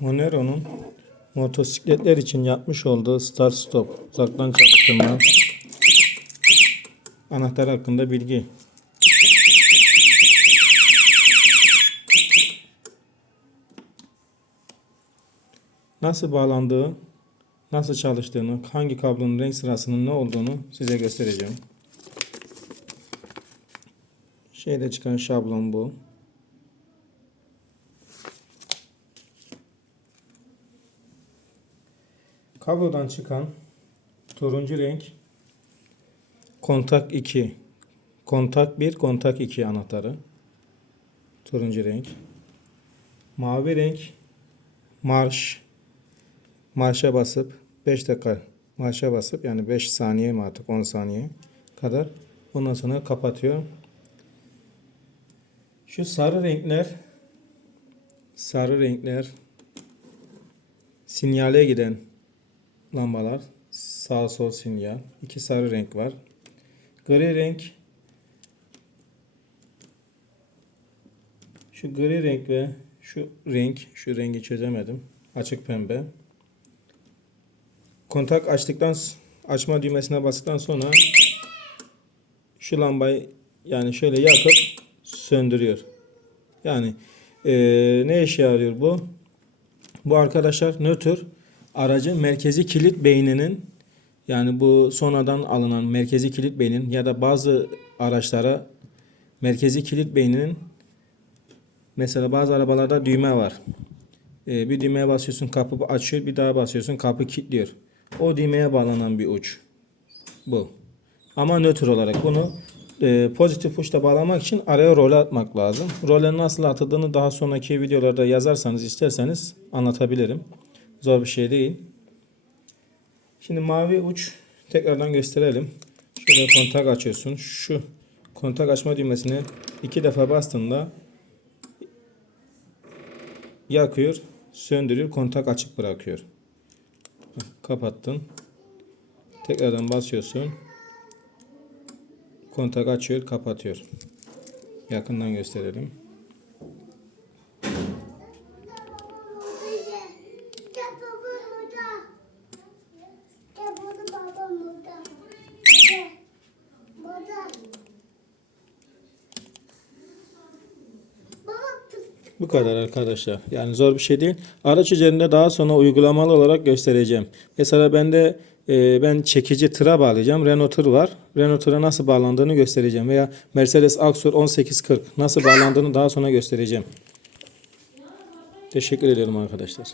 Monero'nun motosikletler için yapmış olduğu start stop uzaktan çalıştırma anahtar hakkında bilgi. Nasıl bağlandığı, nasıl çalıştığını, hangi kablonun renk sırasının ne olduğunu size göstereceğim. Şeyde çıkan şablon bu. Kablodan çıkan turuncu renk kontak 2. Kontak 1, kontak 2 anahtarı. Turuncu renk. Mavi renk marş. Marşa basıp 5 dakika marşa basıp yani 5 saniye mi artık 10 saniye kadar ondan sonra kapatıyor. Şu sarı renkler sarı renkler sinyale giden lambalar sağ sol sinyal. İki sarı renk var. Gri renk şu gri renk ve şu renk şu rengi çözemedim. Açık pembe. Kontak açtıktan açma düğmesine bastıktan sonra şu lambayı yani şöyle yakıp söndürüyor. Yani eee, ne işe yarıyor bu? Bu arkadaşlar nötr aracın merkezi kilit beyninin yani bu sonradan alınan merkezi kilit beynin ya da bazı araçlara merkezi kilit beyninin mesela bazı arabalarda düğme var. Ee, bir düğmeye basıyorsun kapı açıyor bir daha basıyorsun kapı kilitliyor. O düğmeye bağlanan bir uç. Bu. Ama nötr olarak bunu e, pozitif uçta bağlamak için araya role atmak lazım. Role nasıl atıldığını daha sonraki videolarda yazarsanız isterseniz anlatabilirim. Zor bir şey değil. Şimdi mavi uç tekrardan gösterelim. Şöyle kontak açıyorsun. Şu kontak açma düğmesini iki defa bastığında yakıyor, söndürüyor, kontak açık bırakıyor. Kapattın. Tekrardan basıyorsun. Kontak açıyor, kapatıyor. Yakından gösterelim. Bu kadar arkadaşlar. Yani zor bir şey değil. Araç üzerinde daha sonra uygulamalı olarak göstereceğim. Mesela bende e, ben çekici tıra bağlayacağım. Renault tır var. Renault tıra nasıl bağlandığını göstereceğim. Veya Mercedes Axor 1840 nasıl bağlandığını daha sonra göstereceğim. Teşekkür ediyorum arkadaşlar.